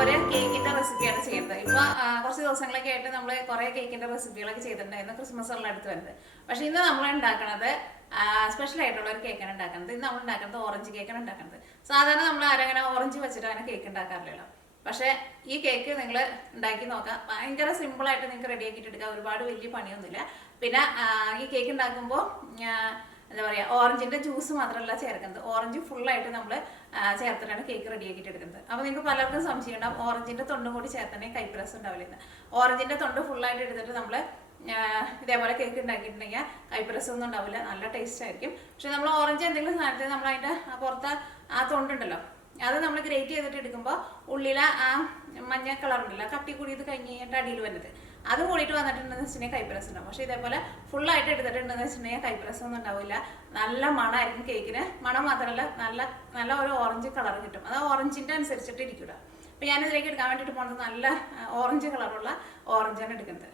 ഒരു കേക്കിന്റെ റെസിപ്പിയാണ് ചെയ്യുന്നത്. ഇപ്പൊ കുറച്ച് ദിവസങ്ങളൊക്കെ ആയിട്ട് നമ്മൾ കുറെ കേക്കിന്റെ റെസിപ്പികളൊക്കെ ചെയ്തിട്ടുണ്ടായിരുന്നു. ക്രിസ്മസ് ഉള്ള അടുത്ത് വരുന്നത്. പക്ഷെ ഇന്ന് നമ്മൾ ഉണ്ടാക്കുന്നത് സ്പെഷ്യൽ ആയിട്ടുള്ള ഒരു കേക്കാണ് ഉണ്ടാക്കുന്നത്. ഇന്ന് നമ്മൾ ഉണ്ടാക്കുന്നത് ഓറഞ്ച് കേക്കാണ് ഉണ്ടാക്കുന്നത്. സാധാരണ നമ്മൾ ആരങ്ങനെ ഓറഞ്ച് വെച്ചിട്ട് അങ്ങനെ കേക്ക് ഉണ്ടാക്കാറില്ലല്ലോ. പക്ഷെ ഈ കേക്ക് നിങ്ങൾ ഉണ്ടാക്കി നോക്കാം. ഭയങ്കര സിമ്പിൾ ആയിട്ട് നിങ്ങൾക്ക് റെഡി ആക്കിയിട്ട് എടുക്കാം. ഒരുപാട് വലിയ പണിയൊന്നുമില്ല. പിന്നെ ഈ കേക്ക് ഉണ്ടാക്കുമ്പോൾ എന്താ പറയുക, ഓറഞ്ചിന്റെ ജ്യൂസ് മാത്രമല്ല ചേർക്കുന്നത്, ഓറഞ്ച് ഫുള്ളായിട്ട് നമ്മൾ ചേർത്തിട്ടാണ് കേക്ക് റെഡി ആക്കിയിട്ട് എടുക്കുന്നത്. അപ്പോൾ നിങ്ങൾക്ക് പലർക്കും സംശയം ഉണ്ടാവും, ഓറഞ്ചിന്റെ തൊണ്ടും കൂടി ചേർത്തണെങ്കിൽ കൈപ്രസ് ഉണ്ടാവില്ല. ഓറഞ്ചിന്റെ തൊണ്ട് ഫുള്ളായിട്ട് എടുത്തിട്ട് നമ്മൾ ഇതേപോലെ കേക്ക് ഉണ്ടാക്കിയിട്ടുണ്ടെങ്കിൽ കൈപ്രസ് ഒന്നും ഉണ്ടാവില്ല, നല്ല ടേസ്റ്റ് ആയിരിക്കും. പക്ഷെ നമ്മൾ ഓറഞ്ച് എന്തെങ്കിലും സാധനത്തിൽ നമ്മൾ അതിൻ്റെ പുറത്ത് ആ തൊണ്ടുണ്ടല്ലോ, അത് നമ്മൾ ഗ്രേറ്റ് ചെയ്തിട്ട് എടുക്കുമ്പോൾ ഉള്ളിലെ ആ മഞ്ഞ കളർ ഉണ്ടല്ലോ, കട്ടി കൂടിയത് കഴിഞ്ഞ് കഴിഞ്ഞിട്ട് അടിയിൽ വരുന്നത്, അത് കൂടിയിട്ട് വന്നിട്ടുണ്ടെന്ന് വെച്ചിട്ടുണ്ടെങ്കിൽ കൈപ്രസ് ഉണ്ടാവും. പക്ഷേ ഇതേപോലെ ഫുള്ളായിട്ട് എടുത്തിട്ടുണ്ടെന്ന് വെച്ചിട്ടുണ്ടെങ്കിൽ കൈപ്രസ് ഒന്നും ഉണ്ടാവില്ല. നല്ല മണമായിരിക്കും കേക്കിന്. മണം മാത്രമല്ല, നല്ല നല്ല ഒരു ഓറഞ്ച് കളർ കിട്ടും. അത് ഓറഞ്ചിൻ്റെ അനുസരിച്ചിട്ട് ഇരിക്കുക. അപ്പം ഞാനിതിലേക്ക് എടുക്കാൻ വേണ്ടിയിട്ട് പോകുന്നത് നല്ല ഓറഞ്ച് കളറുള്ള ഓറഞ്ചാണ് എടുക്കുന്നത്.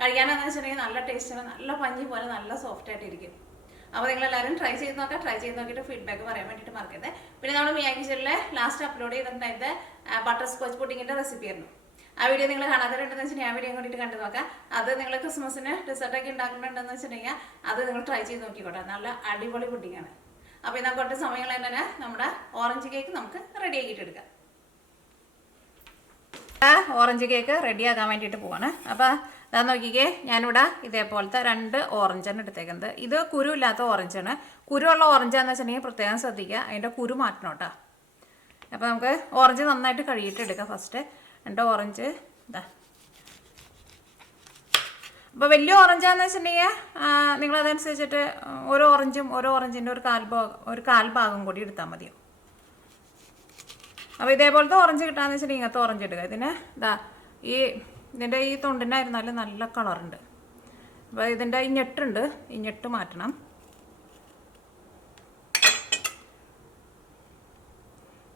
കഴിക്കാനെന്ന് വെച്ചിട്ടുണ്ടെങ്കിൽ നല്ല ടേസ്റ്റാണ്, നല്ല പഞ്ഞി പോലെ നല്ല സോഫ്റ്റ് ആയിട്ട് ഇരിക്കും. അപ്പോൾ നിങ്ങളെല്ലാവരും ട്രൈ ചെയ്ത് നോക്കാം. ട്രൈ ചെയ്ത് നോക്കിയിട്ട് ഫീഡ്ബാക്ക് പറയാൻ വേണ്ടിയിട്ട് മറക്കരുത്. പിന്നെ നമ്മൾ മിയാക്കിച്ചിലെ ലാസ്റ്റ് അപ്ലോഡ് ചെയ്തിട്ടുണ്ടായത് ബട്ടർ സ്കോച്ച് പുഡിങ്ങിൻ്റെ റെസിപ്പി ആയിരുന്നു. ആ വീഡിയോ നിങ്ങൾ കാണാത്തവരുണ്ടെന്ന് വെച്ചിട്ടുണ്ടെങ്കിൽ ആ വീഡിയോ കൂടിയിട്ട് കണ്ടു നോക്കാം. അത് നിങ്ങൾ ക്രിസ്മസിന് ഡെസേർട്ടൊക്കെ ഉണ്ടാക്കുന്നുണ്ടെന്ന് വെച്ചിട്ടുണ്ടെങ്കിൽ അത് നിങ്ങൾ ട്രൈ ചെയ്ത് നോക്കിക്കോട്ടെ. നല്ല അടിപൊളി പുഡിങ്ങാണ്. അപ്പോൾ ഇതാ കുറച്ച് സമയങ്ങൾ തന്നെ നമ്മുടെ ഓറഞ്ച് കേക്ക് നമുക്ക് റെഡി ആക്കിയിട്ട് എടുക്കാം. ഓറഞ്ച് കേക്ക് റെഡി ആക്കാൻ വേണ്ടിയിട്ട് പോവാണ്. അപ്പോൾ അതാ നോക്കിക്കേ, ഞാനിവിടെ ഇതേപോലത്തെ 2 ഓറഞ്ചാണ് എടുത്തേക്കുന്നത്. ഇത് കുരു ഇല്ലാത്ത ഓറഞ്ചാണ്. കുരുള്ള ഓറഞ്ചാന്ന് വെച്ചിട്ടുണ്ടെങ്കിൽ പ്രത്യേകം ശ്രദ്ധിക്കുക, അതിൻ്റെ കുരു മാറ്റണം കേട്ടോ. അപ്പോൾ നമുക്ക് ഓറഞ്ച് നന്നായിട്ട് കഴുകിയിട്ട് എടുക്കാം. ഫസ്റ്റ് 2 ഓറഞ്ച് ഇതാ. അപ്പോൾ വലിയ ഓറഞ്ചാന്ന് വെച്ചിട്ടുണ്ടെങ്കിൽ നിങ്ങളതനുസരിച്ചിട്ട് ഓരോ ഓറഞ്ചിൻ്റെ ഒരു കാൽ ഭാഗം കൂടി എടുത്താൽ മതിയോ. അപ്പോൾ ഇതേപോലത്തെ ഓറഞ്ച് കിട്ടാന്ന് വെച്ചിട്ടുണ്ടെങ്കിൽ ഇങ്ങനത്തെ ഓറഞ്ച് എടുക്കുക. ഇതിന് ഇതാ ഇതിൻ്റെ ഈ തൊണ്ടിനായിരുന്നാലും നല്ല കളറുണ്ട്. അപ്പോൾ ഇതിൻ്റെ ഈ ഞെട്ടുണ്ട്, ഈ ഞെട്ട് മാറ്റണം.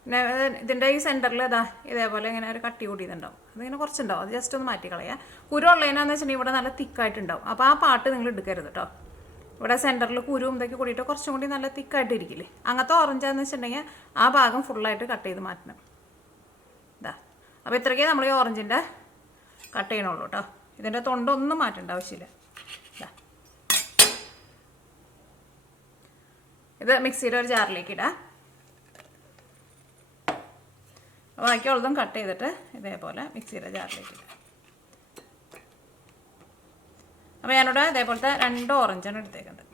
പിന്നെ ഇതിൻ്റെ ഈ സെൻറ്ററിൽ ഇതാ ഇതേപോലെ ഇങ്ങനെ ഒരു കട്ടി കൂടിയതുണ്ടാവും. അതിങ്ങനെ കുറച്ചുണ്ടാവും, അത് ജസ്റ്റ് ഒന്ന് മാറ്റി കളയാം. കുരു ഉള്ളതിനാന്ന് വെച്ചിട്ടുണ്ടെങ്കിൽ ഇവിടെ നല്ല തിക്കായിട്ടുണ്ടാവും. അപ്പോൾ ആ പാട്ട് നിങ്ങൾ എടുക്കരുത് കേട്ടോ. ഇവിടെ സെൻറ്ററിൽ കുരുവും ഇതൊക്കെ കൂടിയിട്ട് കുറച്ചും കൂടി നല്ല തിക്കായിട്ട് ഇരിക്കില്ലേ, അങ്ങനത്തെ ഓറഞ്ചാന്ന് വെച്ചിട്ടുണ്ടെങ്കിൽ ആ ഭാഗം ഫുള്ളായിട്ട് കട്ട് ചെയ്ത് മാറ്റണം. ഇതാ. അപ്പോൾ ഇത്രയ്ക്കേ നമ്മൾ ഈ ഓറഞ്ചിൻ്റെ കട്ട് ചെയ്യണുള്ളൂ കേട്ടോ. ഇതിൻ്റെ തൊണ്ടൊന്നും മാറ്റേണ്ട ആവശ്യമില്ല. ഇതാ, ഇത് മിക്സിയുടെ ഒരു ജാറിലേക്ക് ഇടാം. ബാക്കിയുള്ളതും കട്ട് ചെയ്തിട്ട് ഇതേപോലെ മിക്സിയുടെ ജാറിലേക്ക് ഇടാം. അപ്പോൾ ഞാനിവിടെ ഇതേപോലത്തെ 2 ഓറഞ്ചാണ് എടുത്തേക്കുന്നത്.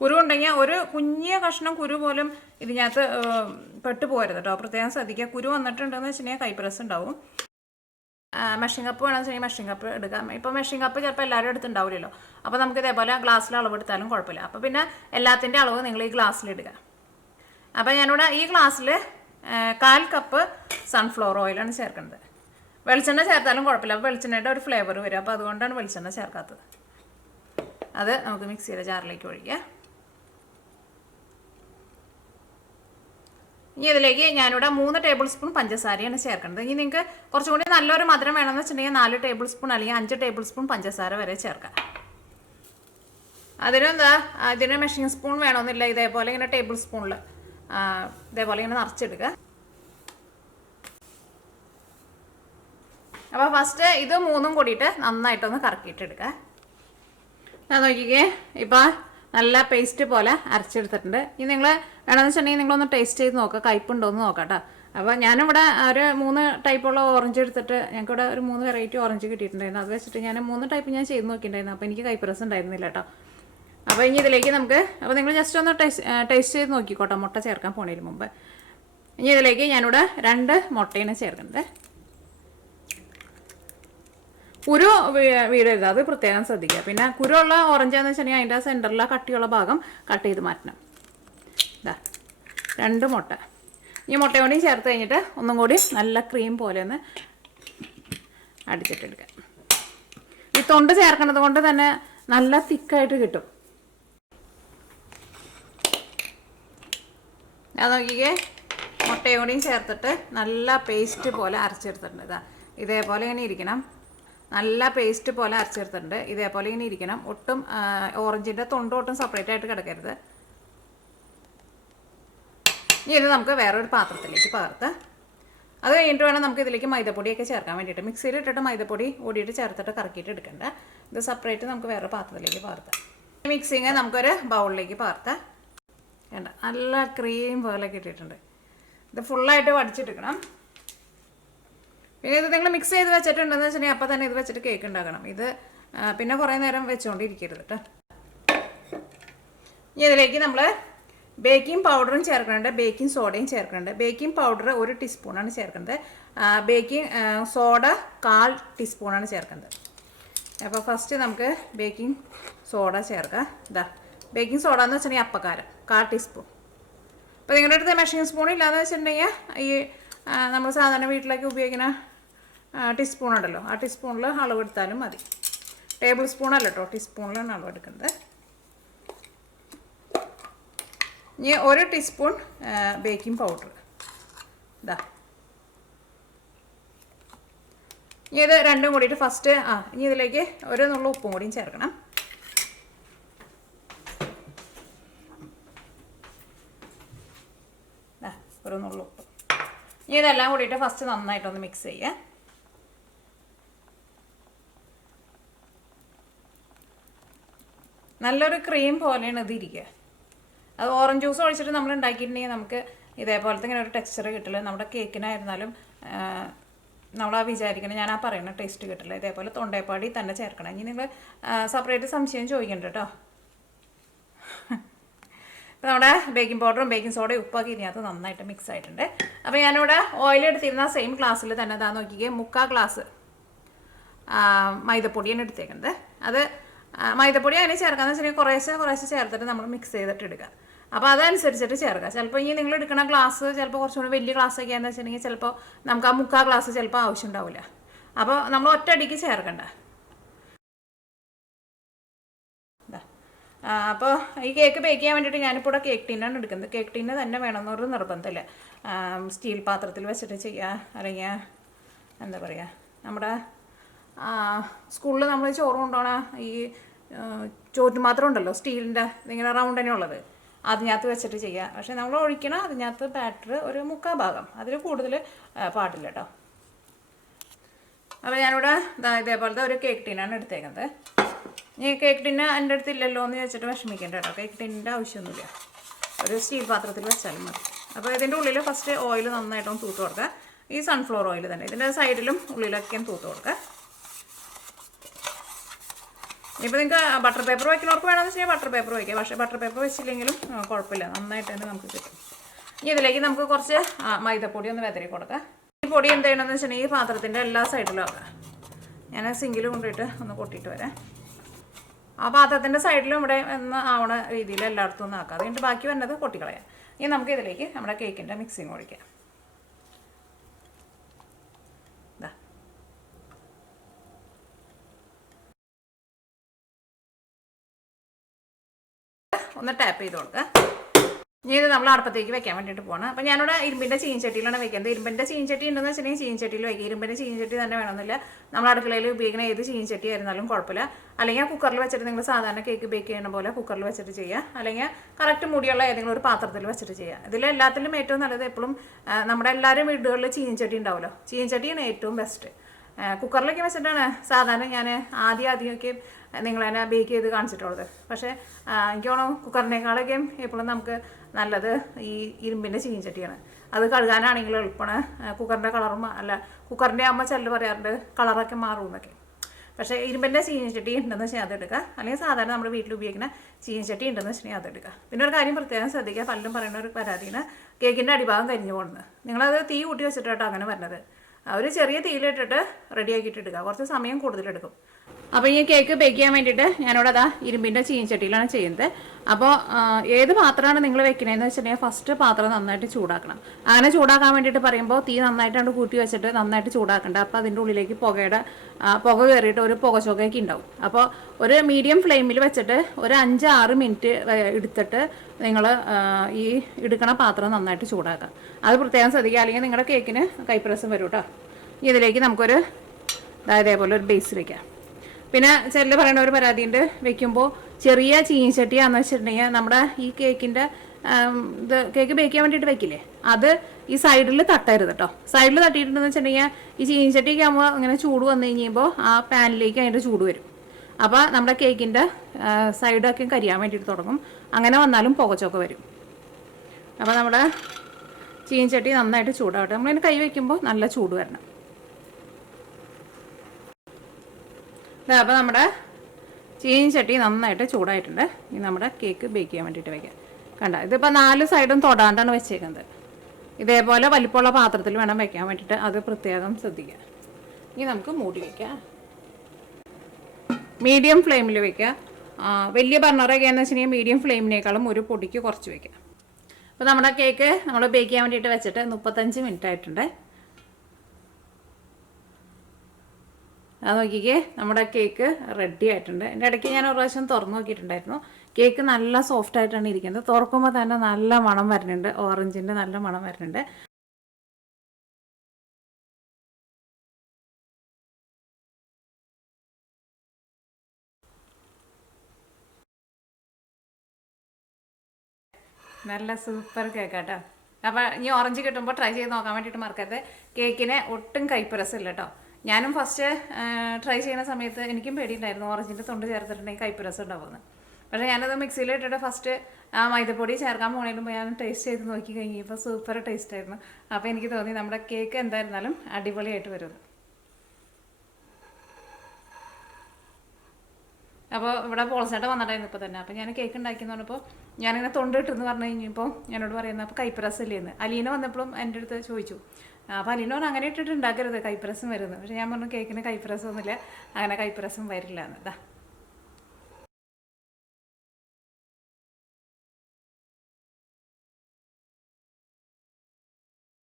കുരു ഉണ്ടെങ്കിൽ ഒരു കുഞ്ഞിയ കഷ്ണം കുരു പോലും ഇതിനകത്ത് പെട്ടു പോരുത് കേട്ടോ. പ്രത്യേകം ശ്രദ്ധിക്കുക. കുരു വന്നിട്ടുണ്ടെന്ന് വെച്ചിട്ടുണ്ടെങ്കിൽ കൈപ്രസ് ഉണ്ടാവും. മെഷീൻ കപ്പ് വേണമെന്ന് വെച്ചിട്ടുണ്ടെങ്കിൽ മെഷീൻ കപ്പ് എടുക്കാം. ഇപ്പോൾ മെഷീൻ കപ്പ് ചിലപ്പോൾ എല്ലാവരും എടുത്തുണ്ടാവില്ലല്ലോ. അപ്പോൾ നമുക്ക് ഇതേപോലെ ഗ്ലാസ്സിൽ അളവ് എടുത്താലും കുഴപ്പമില്ല. അപ്പോൾ പിന്നെ എല്ലാത്തിൻ്റെ അളവ് നിങ്ങൾ ഈ ഗ്ലാസ്സിലിടുക. അപ്പോൾ ഞാനിവിടെ ഈ ഗ്ലാസ്സിൽ 1/4 കപ്പ് സൺഫ്ലവർ ഓയിലാണ് ചേർക്കുന്നത്. വെളിച്ചെണ്ണ ചേർത്താലും കുഴപ്പമില്ല. അപ്പോൾ വെളിച്ചെണ്ണയുടെ ഒരു ഫ്ലേവർ വരും. അപ്പോൾ അതുകൊണ്ടാണ് വെളിച്ചെണ്ണ ചേർക്കാത്തത്. അത് നമുക്ക് മിക്സിയുടെ ജാറിലേക്ക് ഒഴിക്കുക. ഇനി ഇതിലേക്ക് ഞാനിവിടെ 3 ടേബിൾ സ്പൂൺ പഞ്ചസാരയാണ് ചേർക്കുന്നത്. ഇനി നിങ്ങൾക്ക് കുറച്ചും കൂടി നല്ലൊരു മധുരം വേണമെന്ന് വെച്ചിട്ടുണ്ടെങ്കിൽ 4 ടേബിൾ സ്പൂൺ അല്ലെങ്കിൽ 5 ടേബിൾ സ്പൂൺ പഞ്ചസാര വരെ ചേർക്കാം. ഇതിന് മെഷീൻ സ്പൂൺ വേണമെന്നില്ല. ഇതേപോലെ ഇങ്ങനെ ടേബിൾ സ്പൂണിൽ ഇതേപോലെ ഇങ്ങനെ നിറച്ചെടുക്കുക. അപ്പോൾ ഫസ്റ്റ് ഇത് 3ഉം കൂടിയിട്ട് നന്നായിട്ടൊന്ന് കറക്കിയിട്ടെടുക്കുക. ഞാൻ നോക്കിക്കേ, ഇപ്പോൾ നല്ല പേസ്റ്റ് പോലെ അരച്ചെടുത്തിട്ടുണ്ട്. ഇനി നിങ്ങൾ വേണമെന്ന് വെച്ചിട്ടുണ്ടെങ്കിൽ നിങ്ങളൊന്ന് ടേസ്റ്റ് ചെയ്ത് നോക്കുക, കയ്പുണ്ടോ എന്ന് നോക്കാം കേട്ടോ. അപ്പോൾ ഞാനിവിടെ ഒരു 3 ടൈപ്പുള്ള ഓറഞ്ച് എടുത്തിട്ട് ഞങ്ങൾക്കിവിടെ ഒരു 3 വെറൈറ്റി ഓറഞ്ച് കിട്ടിയിട്ടുണ്ടായിരുന്നു. അത് വെച്ചിട്ട് ഞാൻ 3 ടൈപ്പ് ഞാൻ ചെയ്ത് നോക്കിയിട്ടുണ്ടായിരുന്നു. അപ്പോൾ എനിക്ക് കൈപ്രസ് ഉണ്ടായിരുന്നില്ല കേട്ടോ. അപ്പോൾ ഇനി ഇതിലേക്ക് നമുക്ക് നിങ്ങൾ ജസ്റ്റ് ഒന്ന് ടേസ്റ്റ് ചെയ്ത് നോക്കിക്കോട്ടെ, മുട്ട ചേർക്കാൻ പോണതിന് മുമ്പ്. ഇനി ഇതിലേക്ക് ഞാനിവിടെ 2 മുട്ടയാണ് ചേർക്കുന്നത്. കുരു വീഴരുത്, അത് പ്രത്യേകം ശ്രദ്ധിക്കുക. പിന്നെ കുരുള്ള ഓറഞ്ചാന്ന് വെച്ചിട്ടുണ്ടെങ്കിൽ അതിൻ്റെ സെൻറ്ററിലെ കട്ടിയുള്ള ഭാഗം കട്ട് ചെയ്ത് മാറ്റണം. ഇതാ 2 മുട്ട. ഈ മുട്ട കൂടി ചേർത്ത് കഴിഞ്ഞിട്ട് ഒന്നും കൂടി നല്ല ക്രീം പോലെ ഒന്ന് അടിച്ചിട്ടെടുക്കുക. ഈ തൊണ്ട് ചേർക്കണത് കൊണ്ട് തന്നെ നല്ല തിക്കായിട്ട് കിട്ടും. അത് നോക്കിക്കേ, മുട്ടയും കൂടിയും ചേർത്തിട്ട് നല്ല പേസ്റ്റ് പോലെ അരച്ചെടുത്തിട്ടുണ്ട്. ഇതാ ഇതേപോലെ ഇങ്ങനെ ഇരിക്കണം. നല്ല പേസ്റ്റ് പോലെ അരച്ചെടുത്തിട്ടുണ്ട്. ഇതേപോലെ ഇങ്ങനെ ഇരിക്കണം. ഒട്ടും ഓറഞ്ചിൻ്റെ തൊണ്ട് ഒട്ടും സെപ്പറേറ്റ് ആയിട്ട് കിടക്കരുത്. ഇനി ഇത് നമുക്ക് വേറൊരു പാത്രത്തിലേക്ക് പകർത്ത്. അത് കഴിഞ്ഞിട്ട് വേണം നമുക്ക് ഇതിലേക്ക് മൈദപ്പൊടിയൊക്കെ ചേർക്കാൻ വേണ്ടിയിട്ട്. മിക്സിയിൽ ഇട്ടിട്ട് മൈദപ്പൊടി ഓടിയിട്ട് ചേർത്തിട്ട് കറക്കിയിട്ട് എടുക്കണ്ട. ഇത് സെപ്പറേറ്റ് നമുക്ക് വേറെ പാത്രത്തിലേക്ക് പകർത്താം. മിക്സിങ് നമുക്കൊരു ബൗളിലേക്ക് പകർത്താം. വേണ്ട, നല്ല ക്രീം പോലെ കിട്ടിയിട്ടുണ്ട്. ഇത് ഫുള്ളായിട്ട് വടിച്ചെടുക്കണം. പിന്നെ ഇത് നിങ്ങൾ മിക്സ് ചെയ്ത് വെച്ചിട്ടുണ്ടെന്ന് വെച്ചിട്ടുണ്ടെങ്കിൽ അപ്പം തന്നെ ഇത് വെച്ചിട്ട് കേക്ക് ഉണ്ടാക്കണം. ഇത് പിന്നെ കുറേ നേരം വെച്ചുകൊണ്ടിരിക്കരുത് കേട്ടോ. ഇനി ഇതിലേക്ക് നമ്മൾ ബേക്കിംഗ് പൗഡറും ചേർക്കുന്നുണ്ട്, ബേക്കിംഗ് സോഡയും ചേർക്കുന്നുണ്ട്. ബേക്കിംഗ് പൗഡർ 1 ടീസ്പൂണാണ് ചേർക്കുന്നത്. ബേക്കിംഗ് സോഡ 1/4 ടീസ്പൂണാണ് ചേർക്കുന്നത്. അപ്പോൾ ഫസ്റ്റ് നമുക്ക് ബേക്കിംഗ് സോഡ ചേർക്കാം. ഇതാ ബേക്കിംഗ് സോഡ എന്ന് വെച്ചിട്ടുണ്ടെങ്കിൽ അപ്പക്കാരം 1/4 ടീസ്പൂൺ. അപ്പോൾ നിങ്ങളുടെ അടുത്ത് മെഷറിംഗ് സ്പൂൺ ഇല്ലാന്ന് വെച്ചിട്ടുണ്ടെങ്കിൽ ഈ നമ്മൾ സാധാരണ വീട്ടിലേക്ക് ഉപയോഗിക്കുന്ന ടീസ്പൂൺ ഉണ്ടല്ലോ, ആ ടീസ്പൂണിൽ അളവെടുത്താലും മതി. ടേബിൾ സ്പൂണല്ല കേട്ടോ, ടീസ്പൂണിലാണ് അളവെടുക്കുന്നത്. ഇനി 1 ടീസ്പൂൺ ബേക്കിംഗ് പൗഡർ. ഇതാ ഇനി ഇത് രണ്ടും കൂടിയിട്ട് ഫസ്റ്റ് ഇനി ഇതിലേക്ക് ഒരു നുള്ള ഉപ്പും കൂടിയും ചേർക്കണം. ഒരു നുള്ള ഉപ്പ്. ഇനി ഇതെല്ലാം കൂടിയിട്ട് ഫസ്റ്റ് നന്നായിട്ടൊന്ന് മിക്സ് ചെയ്യുക. നല്ലൊരു ക്രീം പോലെയാണ് ഇത് ഇരിക്കുക. അത് ഓറഞ്ച് ജ്യൂസ് ഒഴിച്ചിട്ട് നമ്മൾ ഉണ്ടാക്കിയിട്ടുണ്ടെങ്കിൽ നമുക്ക് ഇതേപോലത്തെ ഇങ്ങനെ ഒരു ടെക്സ്ചർ കിട്ടില്ല. നമ്മുടെ കേക്കിനായിരുന്നാലും നമ്മൾ വിചാരിക്കണം, ഞാൻ പറയുന്ന ടേസ്റ്റ് കിട്ടില്ല. ഇതേപോലെ തൊണ്ടേപ്പാടി തന്നെ ചേർക്കണം. ഇനി നിങ്ങൾ സെപ്പറേറ്റ് സംശയം ചോദിക്കണ്ട കേട്ടോ. ഇപ്പോൾ നമ്മുടെ ബേക്കിംഗ് പൗഡറും ബേക്കിംഗ് സോഡയും ഉപ്പൊക്കെ ഇതിനകത്ത് നന്നായിട്ട് മിക്സ് ആയിട്ടുണ്ട്. അപ്പോൾ ഞാനിവിടെ ഓയിൽ എടുത്തിരുന്ന സെയിം ഗ്ലാസ്സിൽ തന്നെ ഇതാ നോക്കിക്കേ, 3/4 ഗ്ലാസ് മൈദപ്പൊടിയാണ് എടുത്തേക്കുന്നത്. അത് മൈദപ്പൊടി അതിന് ചേർക്കാന്ന് വെച്ചിട്ടുണ്ടെങ്കിൽ കുറേശ്ശെ ചേർത്തിട്ട് നമ്മൾ മിക്സ് ചെയ്തിട്ട് എടുക്കുക. അപ്പോൾ അതനുസരിച്ചിട്ട് ചേർക്കുക. ചിലപ്പോൾ ഇനി നിങ്ങൾ എടുക്കുന്ന ഗ്ലാസ് ചിലപ്പോൾ കുറച്ചുകൂടി വലിയ ഗ്ലാസ്സൊക്കെ ആണെന്ന് വെച്ചിട്ടുണ്ടെങ്കിൽ ചിലപ്പോൾ നമുക്ക് ആ 3/4 ഗ്ലാസ് ചിലപ്പോൾ ആവശ്യം ഉണ്ടാവില്ല. അപ്പോൾ നമ്മൾ ഒറ്റയടിക്ക് ചേർക്കണ്ട. അപ്പോൾ ഈ കേക്ക് ബേക്ക് ചെയ്യാൻ വേണ്ടിയിട്ട് ഞാനിപ്പോൾ ഇവിടെ കേക്ക് ടിന്നാണ് എടുക്കുന്നത്. കേക്ക് ടിന്ന് തന്നെ വേണമെന്നൊരു നിർബന്ധമില്ല. സ്റ്റീൽ പാത്രത്തിൽ വെച്ചിട്ട് ചെയ്യുക, അല്ലെങ്കിൽ എന്താ പറയുക, നമ്മുടെ സ്കൂളിൽ നമ്മൾ ചോറ് കൊണ്ടുപോകണ ഈ ചോറ്റുപാത്രം ഉണ്ടല്ലോ സ്റ്റീലിൻ്റെ, ഇങ്ങനെ റൗണ്ട് തന്നെ ഉള്ളത്, അതിനകത്ത് വെച്ചിട്ട് ചെയ്യുക. പക്ഷേ നമ്മൾ ഒഴിക്കണം അതിനകത്ത് ബാറ്റർ ഒരു 3/4 ഭാഗം, അതിൽ കൂടുതൽ പാടില്ല കേട്ടോ. അപ്പോൾ ഞാനിവിടെ ഇതേപോലത്തെ ഒരു കേക്ക് ടിന്നാണ് എടുത്തേക്കുന്നത്. ഈ കേക്ക് ടിന്ന് എൻ്റെ അടുത്ത് ഇല്ലല്ലോ എന്ന് ചോദിച്ചിട്ട് വിഷമിക്കേണ്ട കേട്ടോ. കേക്ക് ടിന്നിൻ്റെ ആവശ്യമൊന്നുമില്ല, ഒരു സ്റ്റീൽ പാത്രത്തിൽ വെച്ചാലും മതി. അപ്പോൾ ഇതിൻ്റെ ഉള്ളിൽ ഫസ്റ്റ് ഓയിൽ നന്നായിട്ടൊന്ന് തൂത്ത് കൊടുക്കുക. ഈ സൺഫ്ലവർ ഓയിൽ തന്നെ ഇതിൻ്റെ സൈഡിലും ഉള്ളിലൊക്കെ തൂത്ത് കൊടുക്കുക. ഇപ്പോൾ നിങ്ങൾക്ക് ബട്ടർ പേപ്പർ വയ്ക്കുന്നവർക്ക് വേണമെന്ന് വെച്ചാൽ ബട്ടർ പേപ്പർ വയ്ക്കുക. പക്ഷേ ബട്ടർ പേപ്പർ വെച്ചില്ലെങ്കിലും കുഴപ്പമില്ല, നന്നായിട്ട് തന്നെ നമുക്ക് കിട്ടും. ഇനി ഇതിലേക്ക് നമുക്ക് കുറച്ച് മൈദപ്പൊടി ഒന്ന് വെതറി കൊടുക്കുക. ഈ പൊടി എന്ത് ചെയ്യണമെന്ന് വെച്ചിട്ടുണ്ടെങ്കിൽ ഈ പാത്രത്തിൻ്റെ എല്ലാ സൈഡിലും ആക്കുക. ഞാൻ സിങ്കിൽ കൊണ്ടിട്ട് ഒന്ന് കൊട്ടിയിട്ട് വരാം. ആ പാത്രത്തിൻ്റെ സൈഡിലും ഇവിടെ ഒന്ന് ആവണ രീതിയിൽ എല്ലായിടത്തും ഒന്ന് ആക്കുക. അതുകഴിഞ്ഞിട്ട് ബാക്കി വരുന്നത് കൊട്ടിക്കളയാം. ഇനി നമുക്ക് ഇതിലേക്ക് നമ്മുടെ കേക്കിൻ്റെ മിക്സിങ് ഒഴിക്കാം. ഒന്ന് ടാപ്പ് ചെയ്ത് കൊടുക്കുക. ഇനി ഇത് നമ്മൾ അടുപ്പത്തേക്ക് വെക്കാൻ വേണ്ടിയിട്ട് പോകണം. അപ്പോൾ ഞാനിവിടെ ഇരുമ്പിൻ്റെ ചീനച്ചട്ടിയിലാണ് വെക്കുന്നത്. ഇരുമ്പിൻ്റെ ചീനച്ചട്ടി ഉണ്ടെന്ന് വെച്ചിട്ടുണ്ടെങ്കിൽ ചീനച്ചട്ടിയിൽ വയ്ക്കുക. ഇരുമ്പിൻ്റെ ചീനച്ചട്ടി തന്നെ വേണമെന്നില്ല, നമ്മൾ അടുക്കളയിൽ ഉപയോഗിക്കുന്ന ഏത് ചീനച്ചട്ടി ആയിരുന്നാലും കുഴപ്പമില്ല. അല്ലെങ്കിൽ കുക്കറിൽ വെച്ചിട്ട് നിങ്ങൾ സാധാരണ കേക്ക് ബേക്ക് ചെയ്യുന്ന പോലെ കുക്കറിൽ വെച്ചിട്ട് ചെയ്യുക, അല്ലെങ്കിൽ കറക്റ്റ് മുടിയുള്ള ഏതെങ്കിലും ഒരു പാത്രത്തിൽ വെച്ചിട്ട് ചെയ്യുക. ഇതിലെല്ലാത്തിലും ഏറ്റവും നല്ലത് എപ്പോഴും നമ്മുടെ എല്ലാവരും വീടുകളിൽ ചീനച്ചട്ടി ഉണ്ടാവുമല്ലോ, ചീനച്ചട്ടിയാണ് ഏറ്റവും ബെസ്റ്റ്. കുക്കറിലൊക്കെ വെച്ചിട്ടാണ് സാധാരണ ഞാൻ ആദ്യമൊക്കെ നിങ്ങൾ തന്നെ ബേക്ക് ചെയ്ത് കാണിച്ചിട്ടുള്ളത്. പക്ഷേ എനിക്ക് തോന്നുന്നു കുക്കറിനേക്കാളൊക്കെ എപ്പോഴും നമുക്ക് നല്ലത് ഈ ഇരുമ്പിൻ്റെ ചീനച്ചട്ടിയാണ്. അത് കഴുകാനാണെങ്കിലും എളുപ്പമാണ്. കുക്കറിൻ്റെ കളറും അല്ല, കുക്കറിൻ്റെ അമ്മ ചിലർ പറയാറുണ്ട് കളറൊക്കെ മാറും എന്നൊക്കെ. പക്ഷേ ഇരുമ്പിൻ്റെ ചീനച്ചട്ടി ഉണ്ടെന്ന് വെച്ചാൽ അതെടുക്കുക, അല്ലെങ്കിൽ സാധാരണ നമ്മുടെ വീട്ടിൽ ഉപയോഗിക്കുന്ന ചീനച്ചട്ടി ഉണ്ടെന്ന് വെച്ചിട്ടുണ്ടെങ്കിൽ അതെടുക്കുക. പിന്നെ ഒരു കാര്യം പ്രത്യേകം ശ്രദ്ധിക്കുക, പലരും പറയുന്ന ഒരു പരാതിയാണ് കേക്കിൻ്റെ അടിഭാഗം കരിഞ്ഞു പോകുന്നത്. നിങ്ങളത് തീ കൂട്ടി വെച്ചിട്ടാട്ടോ അങ്ങനെ പറഞ്ഞത്. ഒരു ചെറിയ തീയിലിട്ടിട്ട് റെഡിയാക്കിയിട്ട് എടുക്കുക, കുറച്ച് സമയം കൂടുതലെടുക്കും. അപ്പോൾ ഈ കേക്ക് ബേക്ക് ചെയ്യാൻ വേണ്ടിയിട്ട് ഞാനിവിടെ അതാ ഇരുമ്പിൻ്റെ ചീനച്ചട്ടിയിലാണ് ചെയ്യുന്നത്. അപ്പോൾ ഏത് പാത്രമാണ് നിങ്ങൾ വെക്കണതെന്ന് വെച്ചിട്ടുണ്ടെങ്കിൽ ഫസ്റ്റ് പാത്രം നന്നായിട്ട് ചൂടാക്കണം. അങ്ങനെ ചൂടാക്കാൻ വേണ്ടിയിട്ട് പറയുമ്പോൾ തീ നന്നായിട്ടാണ് കൂട്ടി വെച്ചിട്ട് നന്നായിട്ട് ചൂടാക്കണ്ട. അപ്പോൾ അതിൻ്റെ ഉള്ളിലേക്ക് പുക കയറിയിട്ട് ഒരു പുകച്ചൊകയൊക്കെ ഉണ്ടാവും. അപ്പോൾ ഒരു മീഡിയം ഫ്ലെയിമിൽ വെച്ചിട്ട് ഒരു 5-6 മിനിറ്റ് എടുത്തിട്ട് നിങ്ങൾ ഈ എടുക്കണ പാത്രം നന്നായിട്ട് ചൂടാക്കുക. അത് പ്രത്യേകം ശ്രദ്ധിക്കുക, അല്ലെങ്കിൽ നിങ്ങളുടെ കേക്കിന് കൈപ്രസം വരും കേട്ടോ. ഇതിലേക്ക് നമുക്കൊരു ഇതേപോലെ ഒരു ബേസ് വെക്കാം. പിന്നെ ചിലർ പറയുന്ന ഒരു പരാതിയുണ്ട്, വെക്കുമ്പോൾ ചെറിയ ചീനിച്ചട്ടിയാണെന്ന് വെച്ചിട്ടുണ്ടെങ്കിൽ നമ്മുടെ ഈ കേക്കിൻ്റെ ഇത് കേക്ക് ബേക്ക് ചെയ്യാൻ വേണ്ടിയിട്ട് വെക്കില്ലേ, അത് ഈ സൈഡിൽ തട്ടരുത് കേട്ടോ. സൈഡിൽ തട്ടിയിട്ടുണ്ടെന്ന് വെച്ചിട്ടുണ്ടെങ്കിൽ ഈ ചീനിച്ചട്ടിക്ക് ആകുമ്പോൾ ഇങ്ങനെ ചൂട് വന്നു കഴിയുമ്പോൾ ആ പാനിലേക്ക് അതിൻ്റെ ചൂട് വരും. അപ്പോൾ നമ്മുടെ കേക്കിൻ്റെ സൈഡൊക്കെ കരിയാൻ വേണ്ടിയിട്ട് തുടങ്ങും. അങ്ങനെ വന്നാലും പുകച്ചൊക്കെ വരും. അപ്പോൾ നമ്മുടെ ചീനിച്ചട്ടി നന്നായിട്ട് ചൂടാവട്ടെ. നമ്മളിതിന് കൈ വയ്ക്കുമ്പോൾ നല്ല ചൂട് വരണം. അപ്പോൾ നമ്മുടെ ചീനിച്ചട്ടി നന്നായിട്ട് ചൂടായിട്ടുണ്ട്. ഇനി നമ്മുടെ കേക്ക് ബേക്ക് ചെയ്യാൻ വേണ്ടിയിട്ട് വയ്ക്കാം. കണ്ട, ഇതിപ്പോൾ 4 സൈഡും തൊടാണ്ടാണ് വെച്ചേക്കുന്നത്. ഇതേപോലെ വലിപ്പമുള്ള പാത്രത്തിൽ വേണം വയ്ക്കാൻ വേണ്ടിയിട്ട്, അത് പ്രത്യേകം ശ്രദ്ധിക്കുക. ഇനി നമുക്ക് മൂടി വയ്ക്കാം. മീഡിയം ഫ്ലെയിമിൽ വയ്ക്കുക. വലിയ ബർണറൊക്കെ എന്ന് വെച്ചിട്ടുണ്ടെങ്കിൽ മീഡിയം ഫ്ലെയിമിനേക്കാളും ഒരു പൊടിക്ക് കുറച്ച് വയ്ക്കുക. അപ്പോൾ നമ്മുടെ കേക്ക് നമ്മൾ ബേക്ക് ചെയ്യാൻ വേണ്ടിയിട്ട് വെച്ചിട്ട് 35 മിനിറ്റ് ആയിട്ടുണ്ട്. അത് നോക്കിക്കേ, നമ്മുടെ കേക്ക് റെഡി ആയിട്ടുണ്ട്. എൻ്റെ ഇടയ്ക്ക് ഞാൻ ഒരു പ്രാവശ്യം തുറന്നു നോക്കിയിട്ടുണ്ടായിരുന്നു. കേക്ക് നല്ല സോഫ്റ്റ് ആയിട്ടാണ് ഇരിക്കുന്നത്. തുറക്കുമ്പോൾ തന്നെ നല്ല മണം വരുന്നുണ്ട്, ഓറഞ്ചിൻ്റെ നല്ല മണം വരുന്നുണ്ട്. നല്ല സൂപ്പർ കേക്കാട്ടോ. അപ്പോൾ ഇനി ഓറഞ്ച് കിട്ടുമ്പോൾ ട്രൈ ചെയ്ത് നോക്കാൻ വേണ്ടിയിട്ട് മറക്കരുത്. കേക്കിന് ഒട്ടും കയ്പ്പരസമില്ല കേട്ടോ. ഞാനും ഫസ്റ്റ് ട്രൈ ചെയ്യുന്ന സമയത്ത് എനിക്കും പേടിയുണ്ടായിരുന്നു ഓറഞ്ചിൻ്റെ തൊണ്ട് ചേർത്തിട്ടുണ്ടെങ്കിൽ കയ്പ്പരസം ഉണ്ടാവുമെന്ന്. പക്ഷേ ഞാനത് മിക്സിയിലിട്ടിട്ട് ഫസ്റ്റ് മൈദപ്പൊടി ചേർക്കാൻ പോണേലും ഞാൻ ടേസ്റ്റ് ചെയ്ത് നോക്കി കഴിഞ്ഞപ്പോൾ സൂപ്പർ ടേസ്റ്റ് ആയിരുന്നു. അപ്പോൾ എനിക്ക് തോന്നി നമ്മുടെ കേക്ക് എന്തായിരുന്നാലും അടിപൊളിയായിട്ട് വരുമെന്ന്. അപ്പോൾ ഇവിടെ പോൾസേട്ട വന്നിട്ടായിരുന്നു ഇപ്പോൾ തന്നെ. അപ്പോൾ ഞാൻ കേക്ക് ഉണ്ടാക്കിയെന്ന് പറഞ്ഞപ്പോൾ ഞാനിങ്ങനെ തൊണ്ടിട്ടെന്ന് പറഞ്ഞു കഴിഞ്ഞപ്പോൾ എന്നോട് പറയുന്നത് അപ്പോൾ കൈപ്രസല്ലേന്ന്. അലീന വന്നപ്പോഴും എൻ്റെ അടുത്ത് ചോദിച്ചു. അപ്പോൾ അലീന പറഞ്ഞു അങ്ങനെ ഇട്ടിട്ട് ഉണ്ടാക്കരുത്, കൈപ്രസം വരുന്നത്. പക്ഷേ ഞാൻ പറഞ്ഞു കേക്കിന് കൈപ്രസം ഒന്നുമില്ല, അങ്ങനെ കൈപ്രസം വരില്ല എന്ന്.